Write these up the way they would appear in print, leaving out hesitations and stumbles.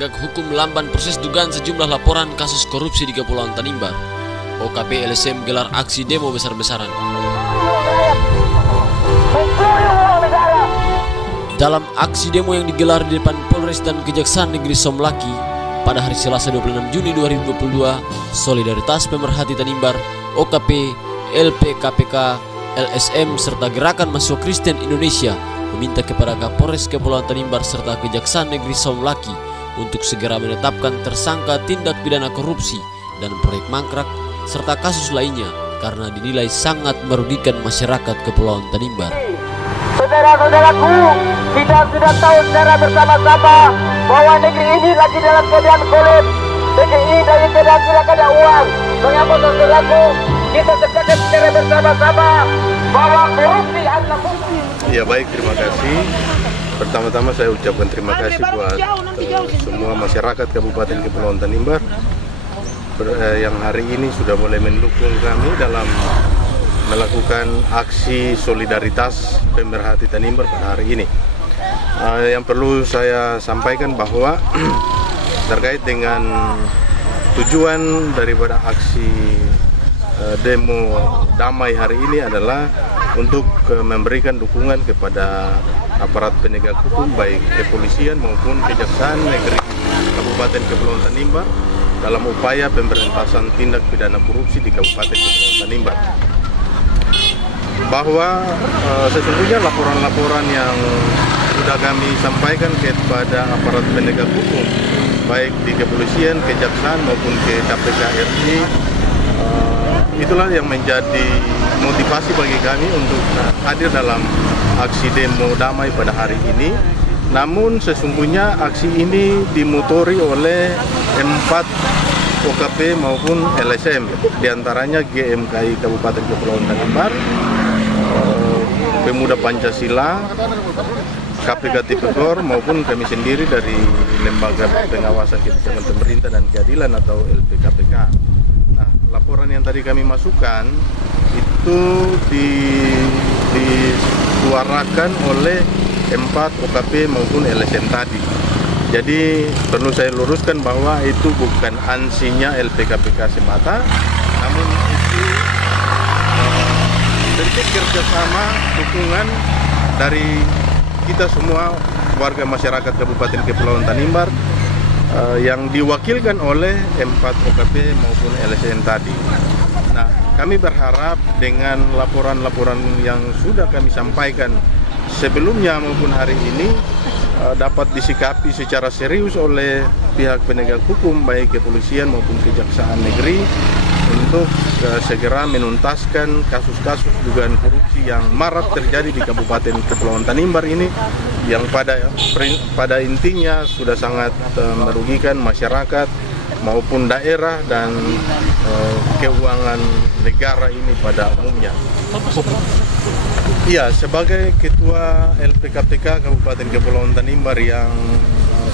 penegak hukum lamban proses dugaan sejumlah laporan kasus korupsi di Kepulauan Tanimbar. OKP LSM gelar aksi demo besar-besaran. Dalam aksi demo yang digelar di depan Polres dan Kejaksaan Negeri Somlaki pada hari Selasa 26 Juni 2022, Solidaritas Pemerhati Tanimbar, OKP, LPKPK, LSM serta Gerakan Mahasiswa Kristen Indonesia meminta kepada Kapolres Kepulauan Tanimbar serta Kejaksaan Negeri Somlaki untuk segera menetapkan tersangka tindak pidana korupsi dan proyek mangkrak serta kasus lainnya karena dinilai sangat merugikan masyarakat Kepulauan Tanimbar. Saudara-saudaraku, kita sudah tahu secara bersama-sama bahwa negeri ini lagi dalam keadaan sulit. Negeri ini dari keadaan tidak ada uang. Mengapa saudaraku, kita sepakat secara bersama-sama bahwa korupsi adalah korupsi. Ya baik, terima kasih. Pertama-tama saya ucapkan terima kasih buat semua masyarakat Kabupaten Kepulauan Tanimbar yang hari ini sudah mulai mendukung kami dalam melakukan aksi solidaritas pemerhati Tanimbar pada hari ini. Yang perlu saya sampaikan bahwa terkait dengan tujuan daripada aksi demo damai hari ini adalah untuk memberikan dukungan kepada aparat penegak hukum baik kepolisian maupun Kejaksaan Negeri Kabupaten Kepulauan Tanimbar dalam upaya pemberantasan tindak pidana korupsi di Kabupaten Kepulauan Tanimbar. Bahwa sesungguhnya laporan-laporan yang sudah kami sampaikan kepada aparat penegak hukum baik di kepolisian, kejaksaan maupun ke KPK RI, itulah yang menjadi motivasi bagi kami untuk hadir dalam aksi demo damai pada hari ini. Namun sesungguhnya aksi ini dimotori oleh 4 OKP maupun LSM, diantaranya GMKI Kabupaten Kepulauan Tanimbar, Pemuda Pancasila, KPK Tipikor maupun kami sendiri dari Lembaga Pengawasan Kebijakan Pemerintah dan Keadilan atau LPKPK. Nah, laporan yang tadi kami masukkan itu disuarakan oleh 4 OKP maupun LSM tadi. Jadi perlu saya luruskan bahwa itu bukan ansinya LPKPK semata, namun itu bentuk kerjasama dukungan dari kita semua warga masyarakat Kabupaten Kepulauan Tanimbar yang diwakilkan oleh 4 OKP maupun LSM tadi. Nah, kami berharap dengan laporan-laporan yang sudah kami sampaikan sebelumnya maupun hari ini dapat disikapi secara serius oleh pihak penegak hukum baik kepolisian maupun Kejaksaan Negeri untuk segera menuntaskan kasus-kasus dugaan korupsi yang marak terjadi di Kabupaten Kepulauan Tanimbar ini yang pada intinya sudah sangat merugikan masyarakat maupun daerah dan keuangan negara ini pada umumnya. Iya, sebagai Ketua LPKPK Kabupaten Kepulauan Tanimbar yang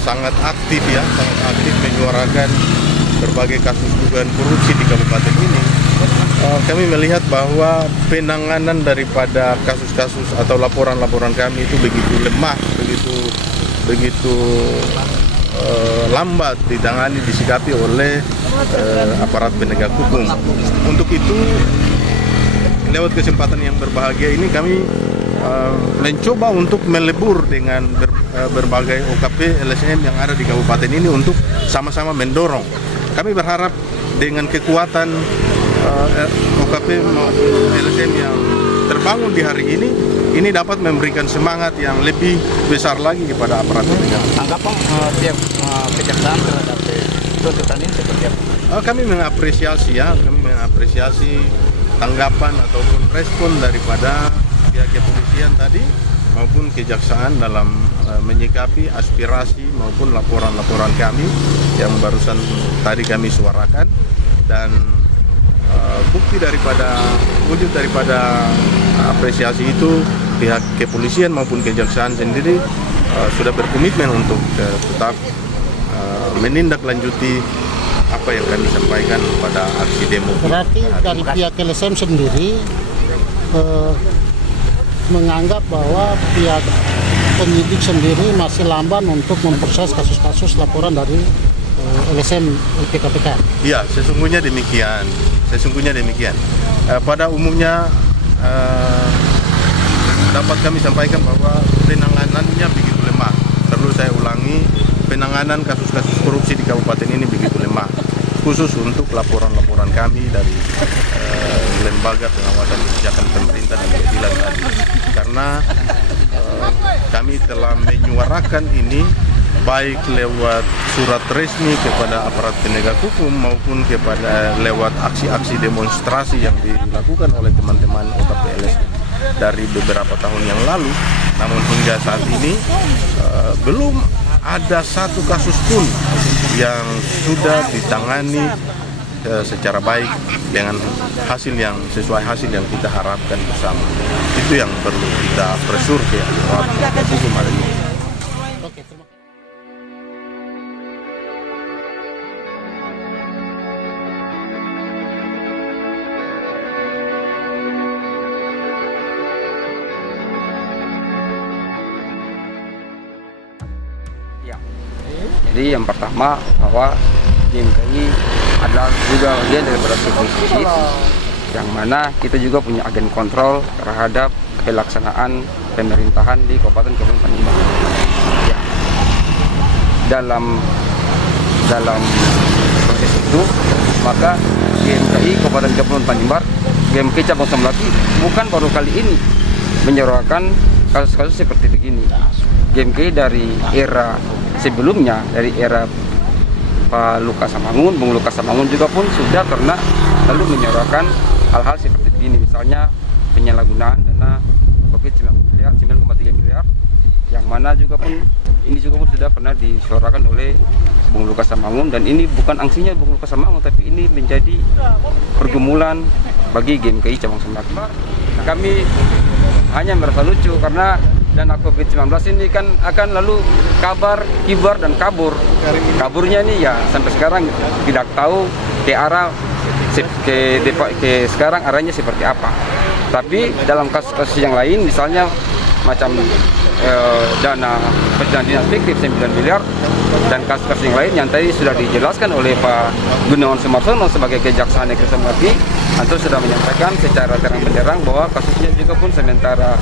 sangat aktif menyuarakan berbagai kasus dugaan korupsi di kabupaten ini, kami melihat bahwa penanganan daripada kasus-kasus atau laporan-laporan kami itu begitu lemah, begitu lambat ditangani, disikapi oleh aparat penegak hukum. Untuk itu, lewat kesempatan yang berbahagia ini kami mencoba untuk melebur dengan berbagai OKP LSM yang ada di kabupaten ini untuk sama-sama mendorong. Kami berharap dengan kekuatan OKP maupun LSM yang terbangun di hari ini dapat memberikan semangat yang lebih besar lagi kepada aparat penegak. Tanggapan tiap kejaksaan terhadap tuntutan ini seperti apa? Kami mengapresiasi tanggapan ataupun respon daripada pihak kepolisian tadi maupun kejaksaan dalam menyikapi aspirasi maupun laporan-laporan kami yang barusan tadi kami suarakan, dan wujud daripada apresiasi itu pihak kepolisian maupun kejaksaan sendiri sudah berkomitmen untuk tetap menindaklanjuti apa yang kami sampaikan pada aksi demo. Berarti dari pihak LSM sendiri menganggap bahwa pihak penyidik sendiri masih lamban untuk memproses kasus-kasus laporan dari LSM LPKPK. Iya, sesungguhnya demikian. Pada umumnya dapat kami sampaikan bahwa penanganannya begitu lemah. Perlu saya ulangi, penanganan kasus-kasus korupsi di kabupaten ini begitu lemah. Khusus untuk laporan-laporan kami dari lembaga pengawasan kebijakan pemerintah dan keadilan tadi. Karena kami telah menyuarakan ini baik lewat surat resmi kepada aparat penegak hukum maupun kepada lewat aksi-aksi demonstrasi yang dilakukan oleh teman-teman OKP-LSM dari beberapa tahun yang lalu. Namun hingga saat ini belum ada satu kasus pun yang sudah ditangani secara baik dengan hasil yang sesuai hasil yang kita harapkan bersama. Itu yang perlu kita presur ke aparat hukum hari ini. Oke, terima kasih. Ya. Jadi yang pertama bahwa GMKI adalah juga bagian daripada civil society, yang mana kita juga punya agen kontrol terhadap pelaksanaan pemerintahan di Kabupaten Kepulauan Tanimbar. Ya. Dalam proses itu, maka GMKI Kabupaten Kepulauan Tanimbar, GMKI Cabang Somlaki bukan baru kali ini menyuarakan kasus-kasus seperti begini. GMKI dari era sebelumnya, dari era Pak Lukas Samangun, Bung Lukas Samangun juga pun sudah pernah lalu menyuarakan hal-hal seperti ini, misalnya penyalahgunaan dana COVID-19 9,3 miliar, yang mana juga pun ini juga pun sudah pernah disuarakan oleh Bung Lukas Samangun, dan ini bukan angsinya Bung Lukas Samangun, tapi ini menjadi pergumulan bagi GMKI Cabang Somlaki. Kami hanya merasa lucu karena dana COVID-19 ini kan akan lalu kibar dan kabur. Kaburnya ini ya sampai sekarang tidak tahu ke arah ke sekarang arahnya seperti apa. Tapi dalam kasus-kasus yang lain, misalnya macam dana perjalanan dinas fiktif 9 miliar dan kasus-kasus yang lain yang tadi sudah dijelaskan oleh Pak Gunawan Sumarsono sebagai Kejaksaan Negeri Somlaki, atau sudah menyampaikan secara terang-benderang bahwa kasusnya juga pun sementara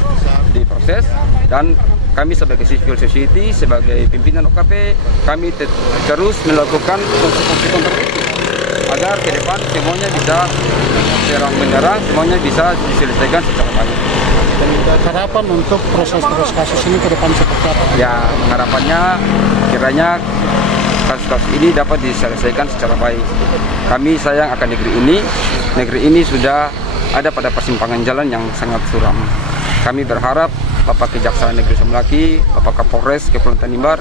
diproses, dan kami sebagai civil society, sebagai pimpinan OKP, kami terus melakukan konsultasi kontrol itu agar ke depan semuanya bisa terang-benderang, semuanya bisa diselesaikan secara baik. Dan harapan untuk proses kasus ini ke depan seperti apa? Ya, harapannya kiranya kasus-kasus ini dapat diselesaikan secara baik. Kami sayang akan negeri ini sudah ada pada persimpangan jalan yang sangat suram. Kami berharap Bapak Kejaksaan Negeri Somlaki, Bapak Kapolres Kepulauan Tanimbar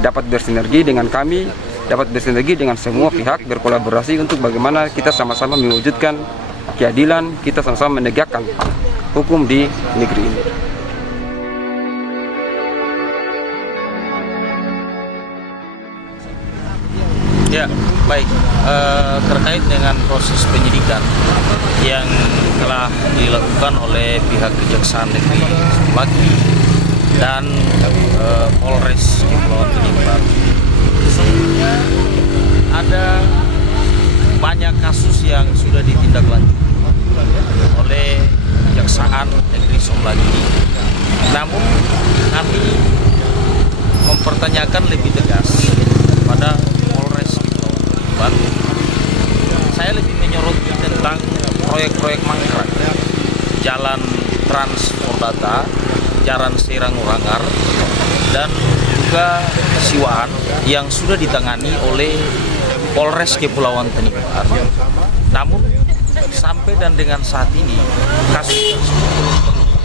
dapat bersinergi dengan kami, dapat bersinergi dengan semua pihak, berkolaborasi untuk bagaimana kita sama-sama mewujudkan keadilan, kita sama-sama menegakkan hukum di negeri ini. Ya, baik. Terkait dengan proses penyidikan yang telah dilakukan oleh pihak Kejaksaan Negeri Somlaki dan Polres Kepulauan Tanimbar, sesungguhnya ada banyak kasus yang sudah ditindaklanjuti oleh Kejaksaan Negeri Somlaki. Namun kami mempertanyakan lebih tegas pada Polres Kepulauan Tanimbar. Saya lebih menyoroti tentang proyek-proyek mangkrak, jalan Transportata, jalan Serang-Urangar, dan juga Siwaan yang sudah ditangani oleh Polres Kepulauan Tanimbar. Namun sampai dan dengan saat ini kasus tersebut belum terungkap.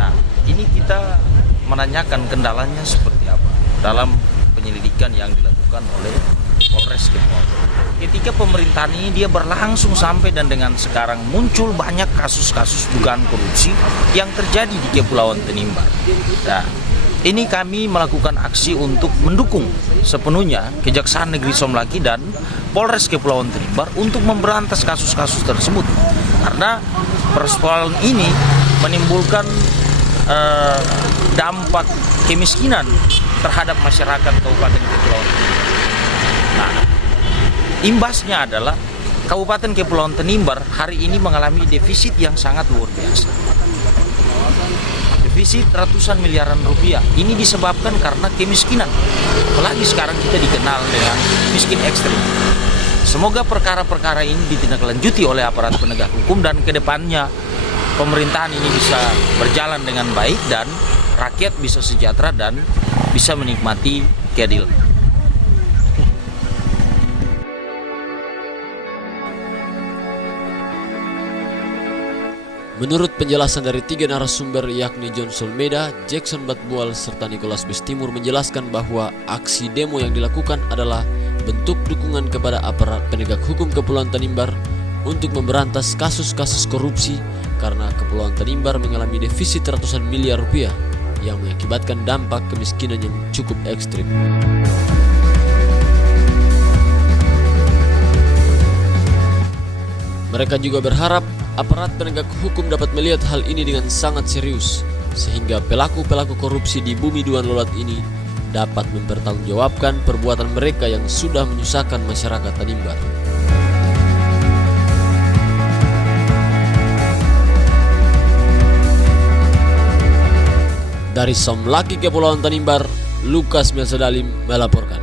Nah, ini kita menanyakan kendalanya seperti apa dalam penyelidikan yang dilakukan oleh Polres Kepulauan. Ketika pemerintahan ini dia berlangsung sampai dan dengan sekarang muncul banyak kasus-kasus dugaan korupsi yang terjadi di Kepulauan Tanimbar. Nah, ini kami melakukan aksi untuk mendukung sepenuhnya Kejaksaan Negeri Somlaki dan Polres Kepulauan Tanimbar untuk memberantas kasus-kasus tersebut, karena persoalan ini menimbulkan dampak kemiskinan terhadap masyarakat Kabupaten Kepulauan. Nah, imbasnya adalah Kabupaten Kepulauan Tanimbar hari ini mengalami defisit yang sangat luar biasa. Defisit ratusan miliaran rupiah. Ini disebabkan karena kemiskinan. Apalagi sekarang kita dikenal dengan miskin ekstrim. Semoga perkara-perkara ini ditindaklanjuti oleh aparat penegak hukum dan kedepannya pemerintahan ini bisa berjalan dengan baik dan rakyat bisa sejahtera dan bisa menikmati keadilan. Menurut penjelasan dari 3 narasumber yakni John Solmeda, Jackson Batbual, serta Nicholas Bestimur menjelaskan bahwa aksi demo yang dilakukan adalah bentuk dukungan kepada aparat penegak hukum Kepulauan Tanimbar untuk memberantas kasus-kasus korupsi karena Kepulauan Tanimbar mengalami defisit ratusan miliar rupiah yang mengakibatkan dampak kemiskinan yang cukup ekstrim. Mereka juga berharap aparat penegak hukum dapat melihat hal ini dengan sangat serius, sehingga pelaku-pelaku korupsi di Bumi Duan Lolat ini dapat mempertanggungjawabkan perbuatan mereka yang sudah menyusahkan masyarakat Tanimbar. Dari Somlaki Kepulauan Tanimbar, Lukas Melsedalim melaporkan.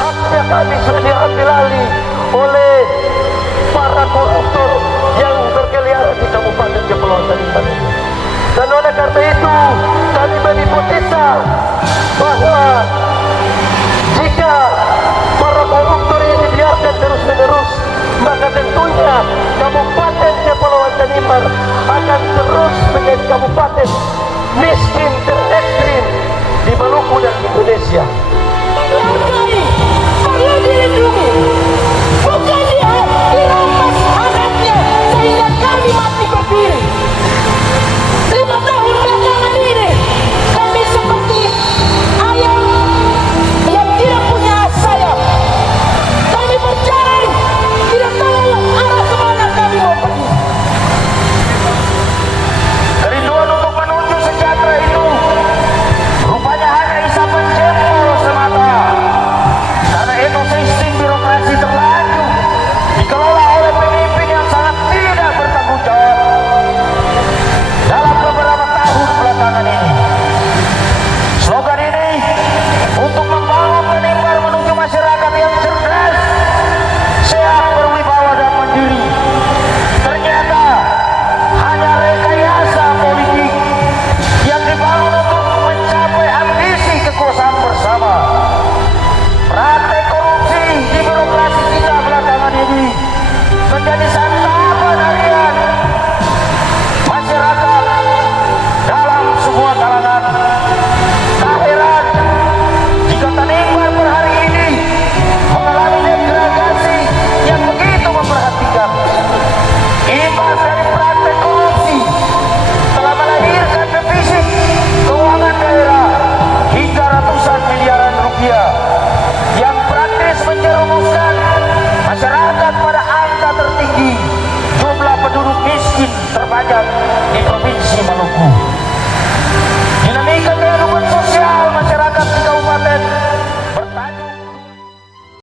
Haknya kami sudah diambil alih oleh para koruptor yang berkeliaran di Kabupaten Kepulauan Tanimbar. Dan oleh karena itu kami berhipotesa bahwa jika para koruptor ini dibiarkan terus-menerus, maka tentunya Kabupaten Kepulauan Tanimbar akan terus menjadi kabupaten miskin terekstrim di Maluku dan Indonesia. Perlu dilindungi, bukan dirampas anaknya sehingga kami mati berdiri. 5 tahun belakangan ini kami seperti ayam yang tidak punya sayap. Kami berjalan, tidak tahu arah kemana kami mau pergi. Kerinduan untuk menuju sejahtera itu rupanya hanya isapan jempol semata. Karena itu sistem birokrasi terlanjur dikelola oleh pemimpin yang sangat tidak bertanggung jawab. Dalam beberapa tahun belakangan ini, slogan ini untuk membangun Tanimbar menuju masyarakat yang cerdas, sehat, berwibawa dan mandiri, ternyata hanya rekayasa politik yang dibangun untuk mencapai ambisi kekuasaan bersama. Praktek korupsi di birokrasi kita belakangan ini menjadi sangat